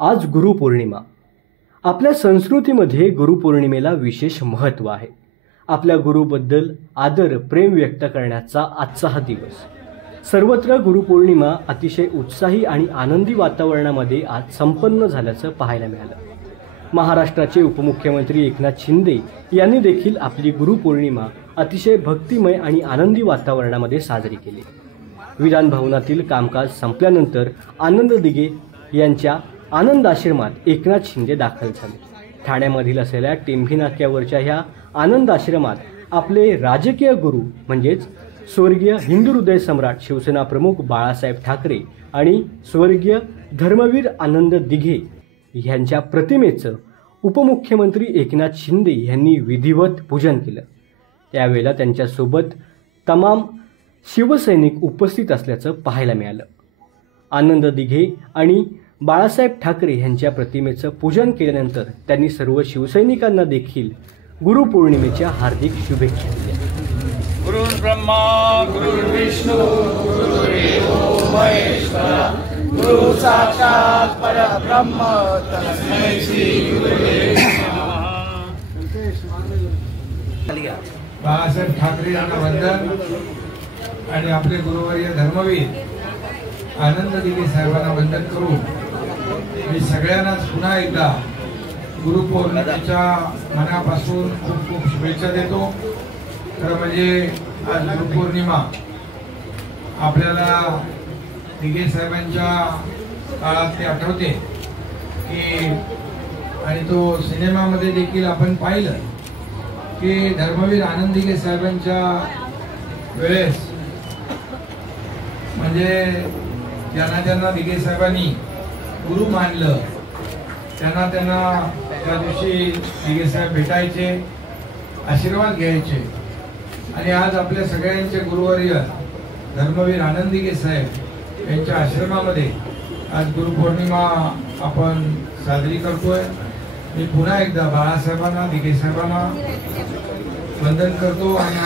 आज गुरुपौर्णिमा। आपल्या संस्कृतीमध्ये गुरुपौर्णिमेला विशेष महत्त्व आहे। आपल्या गुरुबद्दल आदर प्रेम व्यक्त करण्याचा आजचा हा दिवस। सर्वत्र गुरुपौर्णिमा अतिशय उत्साही आणि आनंदी वातावरणामध्ये आज संपन्न झाल्याचं पाहायला मिळालं। महाराष्ट्राचे उपमुख्यमंत्री एकनाथ शिंदे यांनी देखील आपली गुरुपौर्णिमा अतिशय भक्तिमय आणि आनंदी वातावरणामध्ये साजरी केली। विधान भवनातील कामकाज संपल्यानंतर आनंद दिघे यांच्या आनंद आश्रमात एकनाथ शिंदे दाखल झाले। ठाण्यामधील असलेल्या टेंभी नाक्यावरच्या ह्या आनंद आश्रमात आपले राजकीय गुरु म्हणजेच स्वर्गीय हिंदू हृदय सम्राट शिवसेना प्रमुख बाळासाहेब ठाकरे आणि स्वर्गीय धर्मवीर आनंद दिघे यांच्या प्रतिमेचं उपमुख्यमंत्री एकनाथ शिंदे यांनी विधिवत पूजन केलं। त्यावेळेला त्यांच्यासोबत तमाम शिवसैनिक उपस्थित असल्याचं पाहायला मिळालं। आनंद दिघे आणि बाळासाहेब ठाकरे यांच्या प्रतिमेचं पूजन केल्यानंतर त्यांनी सर्व शिवसैनिकांना देखील गुरुपौर्णिमेच्या हार्दिक शुभेच्छा दिल्या। गुरु ब्रह्मा गुरु विष्णु गुरुदेवो महेश्वरा गुरु साक्षात परब्रह्म तस्मै श्री गुरुवे नमः। बाळासाहेब ठाकरे यांना वंदन आणि आपले गुरुवर्य धर्मवीर आनंद दिघे साहेबांना वंदन करू मी सगळ्यांनाच पुन्हा एकदा गुरुपौर्णिमेच्या मनापासून खूप खूप शुभेच्छा देतो। खरं म्हणजे आज गुरुपौर्णिमा आपल्याला दिघे साहेबांच्या काळात ते आठवते की आणि तो सिनेमामध्ये देखील आपण पाहिलं की धर्मवीर आनंद दिघे साहेबांच्या वेळेस म्हणजे ज्यांना दिघे साहेबांनी गुरु मानलं त्यांना त्या दिवशी दिघे साहेब भेटायचे, आशीर्वाद घ्यायचे आणि आज आपल्या सगळ्यांचे गुरुवर्य धर्मवीर आनंद दिघे साहेब यांच्या आश्रमामध्ये आज गुरुपौर्णिमा आपण साजरी करतोय। मी पुन्हा एकदा बाळासाहेबांना दिघे साहेबांना वंदन करतो आणि